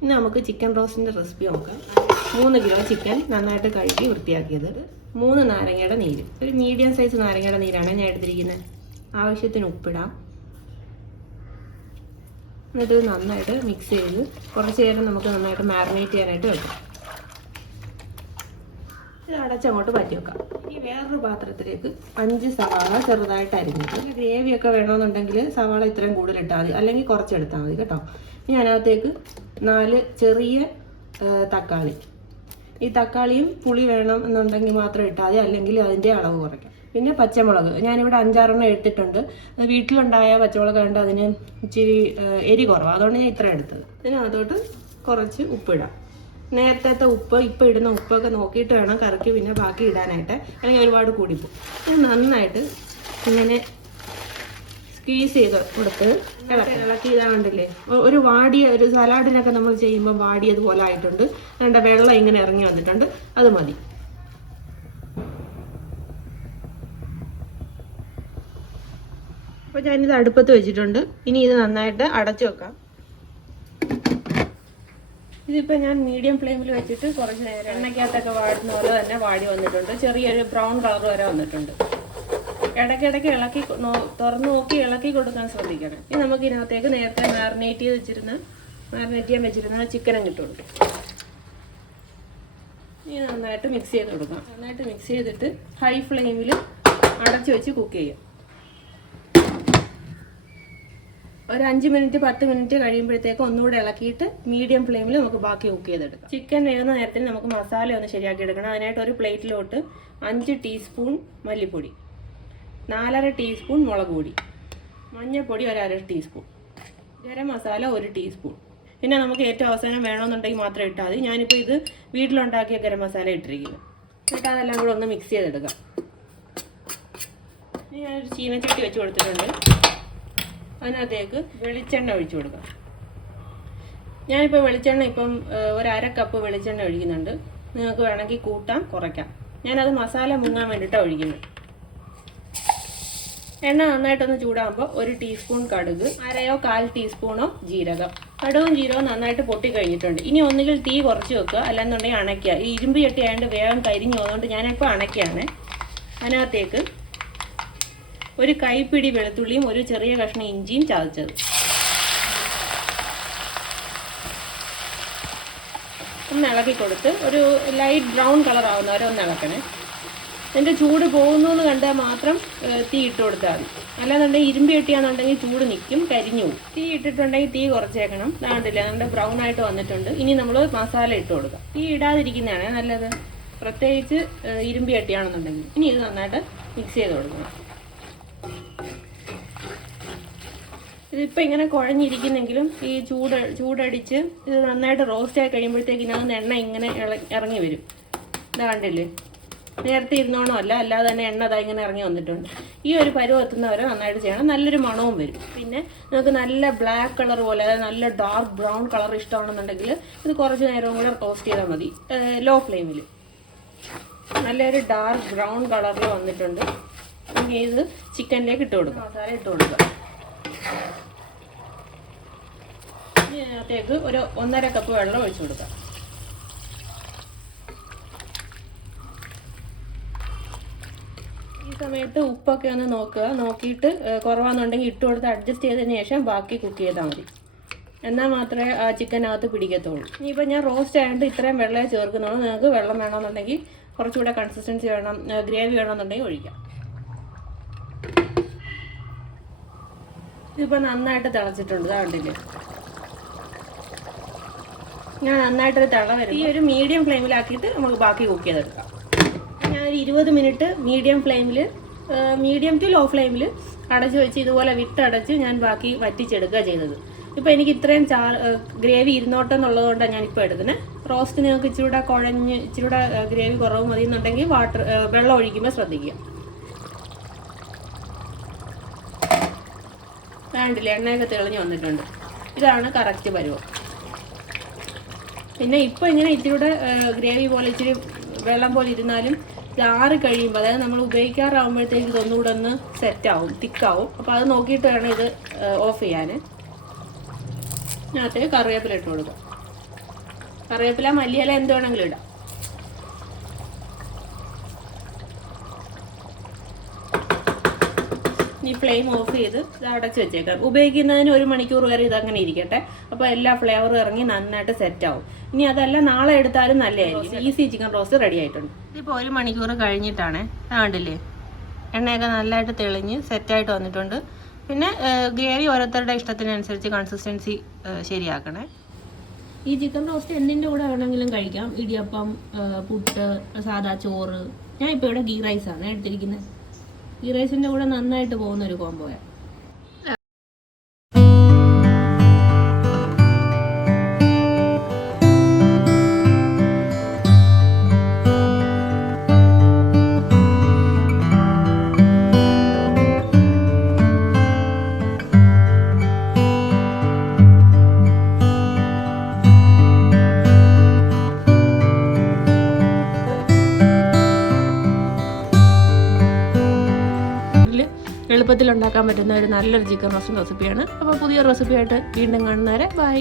ഇനി നമുക്ക് chicken റോസ്റ്റിൻ്റെ recipe നോക്കാം. 3 കിലോ ചിക്കൻ നന്നായിട്ട് കഴുകി വൃത്തിയാക്കിയത്, 3 നാരങ്ങയുടെ നീര്, ഒരു മീഡിയം സൈസ് നാരങ്ങയുടെ നീരാണ് ഞാൻ എടുത്തിരിക്കുന്നത്. ആവശ്യത്തിന് ഉപ്പിടാം. എന്നിട്ട് നന്നായിട്ട് മിക്സ് ചെയ്ത് കുറച്ച് നേരം നമുക്ക് നന്നായിട്ട് മാരിനേറ്റ് ചെയ്യാനായിട്ട് വെക്കാം. ഇത് അടച്ചങ്ങോട്ട് മാറ്റി വെക്കാം. ഇനി വേറൊരു പാത്രത്തിലേക്ക് 5 സവാള ചെറുതായിട്ട് അരിഞ്ഞിട്ട്, ഗ്രേവിയൊക്കെ വേണമെന്നുണ്ടെങ്കിൽ സവാള ഇത്രയും കൂടുതലിട്ടാൽ മതി, അല്ലെങ്കിൽ കുറച്ചെടുത്താൽ മതി കേട്ടോ. ഇനി അതിനകത്തേക്ക് 4 ചെറിയ തക്കാളി. ഈ തക്കാളിയും പുളി വേണം എന്നുണ്ടെങ്കിൽ മാത്രം ഇട്ടാൽ മതി, അല്ലെങ്കിൽ അതിൻ്റെ അളവ് കുറയ്ക്കാം. പിന്നെ പച്ചമുളക് ഞാനിവിടെ 5-6 ഇട്ടിട്ടുണ്ട്. വീട്ടിലുണ്ടായ പച്ചമുളക് കണ്ട് അതിന് ഇച്ചിരി എരി കുറവാണ്, അതുകൊണ്ട് ഞാൻ ഇത്ര എടുത്തത്. ഇതിനകത്തോട്ട് കുറച്ച് ഉപ്പിടാം. നേരത്തെ ഉപ്പ് ഇപ്പം ഇടുന്ന ഉപ്പൊക്കെ നോക്കിയിട്ട് വേണം കറിക്ക് പിന്നെ ബാക്കി ഇടാനായിട്ട്, അല്ലെങ്കിൽ ഒരുപാട് കൂടിപ്പോവും. ഇത് നന്നായിട്ട് ഇങ്ങനെ സ്ക്വീസ് ചെയ്ത് കൊടുത്ത് ഇളക്കി ഇതാണ്ടില്ലേ, ഒരു ഒരു സലാഡിനൊക്കെ നമ്മൾ ചെയ്യുമ്പോൾ വാടിയതുപോലെ ആയിട്ടുണ്ട്. അതിൻ്റെ വെള്ളം ഇങ്ങനെ ഇറങ്ങി വന്നിട്ടുണ്ട്, അത് മതി. അപ്പോൾ ഞാനിത് അടുപ്പത്ത് വെച്ചിട്ടുണ്ട്. ഇനി ഇത് നന്നായിട്ട് അടച്ചു വെക്കാം. ഇതിപ്പോൾ ഞാൻ മീഡിയം ഫ്ലെയിമിൽ വെച്ചിട്ട് കുറച്ച് നേരം എണ്ണയ്ക്കകത്തൊക്കെ വാടുന്ന പോലെ തന്നെ വാടി വന്നിട്ടുണ്ട്. ചെറിയൊരു ബ്രൗൺ കളർ വരെ വന്നിട്ടുണ്ട്. ഇടയ്ക്കിടയ്ക്ക് തുറന്ന് നോക്കി ഇളക്കി കൊടുക്കാൻ ശ്രദ്ധിക്കണം. ഇനി നമുക്ക് ഇതിനകത്തേക്ക് നേരത്തെ മാരിനേറ്റ് ചെയ്യാൻ വെച്ചിരുന്ന ചിക്കനും കിട്ടുള്ളൂ. ഇനി നന്നായിട്ട് മിക്സ് ചെയ്ത് കൊടുക്കാം. നന്നായിട്ട് മിക്സ് ചെയ്തിട്ട് ഹൈ ഫ്ലെയിമിൽ അടച്ചു വെച്ച് കുക്ക് ചെയ്യാം. ഒരു 5 മിനിറ്റ് 10 മിനിറ്റ് കഴിയുമ്പോഴത്തേക്ക് ഒന്നുകൂടെ ഇളക്കിയിട്ട് മീഡിയം ഫ്ലെയിമിൽ നമുക്ക് ബാക്കി കുക്ക് ചെയ്തെടുക്കാം. ചിക്കൻ വേകുന്ന നേരത്തിൽ നമുക്ക് മസാല ഒന്ന് ശരിയാക്കി എടുക്കണം. അതിനായിട്ട് ഒരു പ്ലേറ്റിലോട്ട് 5 ടീസ്പൂൺ മല്ലിപ്പൊടി, 4.5 ടീസ്പൂൺ മുളക് പൊടി, മഞ്ഞൾപ്പൊടി 1/2 ടീസ്പൂൺ, ഗരം മസാല 1 ടീസ്പൂൺ. പിന്നെ നമുക്ക് ഏറ്റവും അവസാനം വേണമെന്നുണ്ടെങ്കിൽ മാത്രം ഇട്ടാൽ മതി. ഞാനിപ്പോൾ ഇത് വീട്ടിലുണ്ടാക്കിയ ഗരം മസാല ഇട്ടിരിക്കുന്നു. എന്നിട്ട് അതെല്ലാം കൂടെ ഒന്ന് മിക്സ് ചെയ്തെടുക്കാം. ഞാനൊരു ചീനച്ചട്ടി വെച്ച് കൊടുത്തിട്ടുണ്ട്. അതിനകത്തേക്ക് വെളിച്ചെണ്ണ ഒഴിച്ചു കൊടുക്കാം. ഞാനിപ്പോൾ വെളിച്ചെണ്ണ ഒരു 1/2 കപ്പ് വെളിച്ചെണ്ണ ഒഴിക്കുന്നുണ്ട്. നിങ്ങൾക്ക് വേണമെങ്കിൽ കൂട്ടാം കുറയ്ക്കാം. ഞാനത് മസാല മുങ്ങാൻ വേണ്ടിയിട്ടാണ് ഒഴിക്കുന്നത്. എണ്ണ നന്നായിട്ടൊന്ന് ചൂടാകുമ്പോൾ 1 ടീസ്പൂൺ കടുക്, 1/4 ടീസ്പൂണോ ജീരകം. കടുകും ജീരകവും നന്നായിട്ട് പൊട്ടി കഴിഞ്ഞിട്ടുണ്ട്. ഇനി ഒന്നുകിൽ തീ കുറച്ച് വെക്കുക, അല്ലെന്നുണ്ടെങ്കിൽ അണയ്ക്കുക. ഈ ഇരുമ്പ് ചട്ടി ആയതുകൊണ്ട് വേഗം കരിഞ്ഞു പോകുന്നതുകൊണ്ട് ഞാനിപ്പോൾ അണയ്ക്കുകയാണ്. അതിനകത്തേക്ക് 1 കൈപ്പിടി വെളുത്തുള്ളിയും 1 ചെറിയ കഷ്ണം ഇഞ്ചിയും ചതച്ചത്. ഒന്ന് ഇളക്കി കൊടുത്ത് ഒരു ലൈറ്റ് ബ്രൗൺ കളർ ആവുന്നവരെ ഒന്ന് ഇളക്കണേ. ഇതിൻ്റെ ചൂട് പോകുന്നു എന്ന് കണ്ടാൽ മാത്രം തീ ഇട്ട് കൊടുത്താൽ മതി. അല്ലാന്നുണ്ടെങ്കിൽ ഇരുമ്പ് ചട്ടിയാണെന്നുണ്ടെങ്കിൽ ചൂട് നിൽക്കും, കരിഞ്ഞു പോകും. തീ ഇട്ടിട്ടുണ്ടെങ്കിൽ തീ കുറച്ചേക്കണം. ഇതാണ്ടില്ല, നല്ല ബ്രൗൺ ആയിട്ട് വന്നിട്ടുണ്ട്. ഇനി നമ്മൾ മസാല ഇട്ട് കൊടുക്കാം. തീ ഇടാതിരിക്കുന്നതാണ് നല്ലത്, പ്രത്യേകിച്ച് ഇരുമ്പ് ചട്ടിയാണെന്നുണ്ടെങ്കിൽ. ഇനി ഇത് നന്നായിട്ട് മിക്സ് ചെയ്ത് കൊടുക്കണം. ഇതിപ്പോൾ ഇങ്ങനെ കുഴഞ്ഞിരിക്കുന്നെങ്കിലും ഈ ചൂടടിച്ച് ഇത് നന്നായിട്ട് റോസ്റ്റായി കഴിയുമ്പോഴത്തേക്ക് ഇതിനകത്ത് എണ്ണ ഇങ്ങനെ ഇറങ്ങി വരും. ഇത് കണ്ടില്ലേ, നേരത്തെ ഇരുന്നോണോ അല്ലാതെ തന്നെ എണ്ണ ഇതാ ഇങ്ങനെ ഇറങ്ങി വന്നിട്ടുണ്ട്. ഈ ഒരു പരുവം എത്തുന്നവരെ നന്നായിട്ട് ചെയ്യണം. നല്ലൊരു മണവും വരും. പിന്നെ നിങ്ങൾക്ക് നല്ല ബ്ലാക്ക് കളർ പോലെ, അതായത് നല്ല ഡാർക്ക് ബ്രൗൺ കളർ ഇഷ്ടമാണെന്നുണ്ടെങ്കിൽ ഇത് കുറച്ച് നേരവും കൂടെ റോസ്റ്റ് ചെയ്താൽ മതി, ലോ ഫ്ലെയിമിൽ. നല്ലൊരു ഡാർക്ക് ബ്രൗൺ കളറിൽ വന്നിട്ടുണ്ട്. ഇനി ഇത് ചിക്കനിലേക്ക് ഇട്ട് കൊടുക്കുക, മസാല ഇട്ട് കൊടുക്കുക. ഇതിനകത്തേക്ക് ഒരു 1.5 കപ്പ് വെള്ളം ഒഴിച്ചു കൊടുക്കാം. ഈ സമയത്ത് ഉപ്പൊക്കെ ഒന്ന് നോക്കിയിട്ട് കുറവാണെന്നുണ്ടെങ്കിൽ ഇട്ട് കൊടുത്ത് അഡ്ജസ്റ്റ് ചെയ്തതിന് ശേഷം ബാക്കി കുക്ക് ചെയ്താൽ മതി. എന്നാൽ മാത്രമേ ആ ചിക്കനകത്ത് പിടിക്കത്തുള്ളൂ. ഇനിയിപ്പോൾ ഞാൻ റോസ്റ്റ് ആയതുകൊണ്ട് ഇത്രയും വെള്ളമേ ചേർക്കുന്നുള്ളൂ. നിങ്ങൾക്ക് വെള്ളം വേണമെന്നുണ്ടെങ്കിൽ കുറച്ചുകൂടെ കൺസിസ്റ്റൻസി വേണം, ഗ്രേവി വേണമെന്നുണ്ടെങ്കിൽ ഒഴിക്കാം. ഇതിപ്പോൾ നന്നായിട്ട് തിളച്ചിട്ടുണ്ട്, കണ്ടില്ലേ. ഞാൻ നന്നായിട്ടൊരു തിള വരും. ഈ ഒരു മീഡിയം ഫ്ലെയിമിലാക്കിയിട്ട് നമുക്ക് ബാക്കി കുക്ക് ചെയ്തെടുക്കാം. ഞാനൊരു 20 മിനിറ്റ് മീഡിയം ടു ലോ ഫ്ലെയിമിൽ അടച്ച് വെച്ച് ഇതുപോലെ വിട്ടടച്ച് ഞാൻ ബാക്കി വറ്റിച്ചെടുക്കുക ചെയ്തത്. ഇപ്പോൾ എനിക്ക് ഇത്രയും ഗ്രേവി ഇരുന്നോട്ടെന്നുള്ളതുകൊണ്ടാണ് ഞാനിപ്പോൾ എടുക്കുന്നത്. റോസ്റ്റ് നിങ്ങൾക്ക് ഇച്ചിരൂടെ ഗ്രേവി കുറവ് മതി എന്നുണ്ടെങ്കിൽ വെള്ളം ഒഴിക്കുമ്പോൾ ശ്രദ്ധിക്കുക. വേണ്ടില്ല, എണ്ണയൊക്കെ തെളിഞ്ഞ് വന്നിട്ടുണ്ട്. ഇതാണ് കറക്റ്റ് പരുവം. പിന്നെ ഇപ്പോൾ ഇങ്ങനെ ഇച്ചിരൂടെ ഗ്രേവി പോലെ ഇച്ചിരി വെള്ളം പോലെ ഇരുന്നാലും ഇത് ആറി കഴിയുമ്പോൾ, അതായത് നമ്മൾ ഉപയോഗിക്കാറാകുമ്പോഴത്തേക്ക് ഇതൊന്നുകൂടെ ഒന്ന് സെറ്റാവും, തിക്കാവും. അപ്പോൾ അത് നോക്കിയിട്ട് വേണം ഇത് ഓഫ് ചെയ്യാൻ. ഇതിനകത്ത് കറിവേപ്പില ഇട്ട് കൊടുക്കാം. കറിവേപ്പില, മല്ലിയില എന്ത് വേണമെങ്കിലും ഇടാം. ഈ ഫ്ലെയിം ഓഫ് ചെയ്ത് ഇത് അടച്ച് വെച്ചേക്കാം. ഉപയോഗിക്കുന്നതിന് 1 മണിക്കൂർ വരെ ഇതങ്ങനെ ഇരിക്കട്ടെ. അപ്പോൾ എല്ലാ ഫ്ലേവറും ഇറങ്ങി നന്നായിട്ട് സെറ്റ് ആവും. ഇനി അതല്ല നാളെ എടുത്താലും നല്ലതായിരിക്കും. ഈസി ചിക്കൻ റോസ്റ്റ് റെഡി ആയിട്ടുണ്ട്. ഇതിപ്പോൾ 1 മണിക്കൂർ കഴിഞ്ഞിട്ടാണ്. കണ്ടില്ലേ, എണ്ണയൊക്കെ നല്ലതായിട്ട് തെളിഞ്ഞ് സെറ്റായിട്ട് വന്നിട്ടുണ്ട്. പിന്നെ ഗ്രേവി ഓരോരുത്തരുടെ ഇഷ്ടത്തിനനുസരിച്ച് കൺസിസ്റ്റൻസി ശരിയാക്കണേ. ഈ ചിക്കൻ റോസ്റ്റ് എന്തിൻ്റെ കൂടെ വേണമെങ്കിലും കഴിക്കാം. ഇടിയപ്പം, പുട്ട്, സാദാ ചോറ്. ഞാൻ ഇപ്പോൾ ഇവിടെ ഗീ റൈസാണ് എടുത്തിരിക്കുന്നത്. ഗീ റൈസിൻ്റെ കൂടെ നന്നായിട്ട് പോകുന്നൊരു കോംബോയാണ്. എളുപ്പത്തിൽ ഉണ്ടാക്കാൻ പറ്റുന്ന ഒരു നല്ലൊരു ചിക്കൻ റോസ്റ്റ് റെസിപ്പിയാണ്. അപ്പോൾ പുതിയൊരു റെസിപ്പിയായിട്ട് വീണ്ടും കാണുന്നവരെ ബൈ.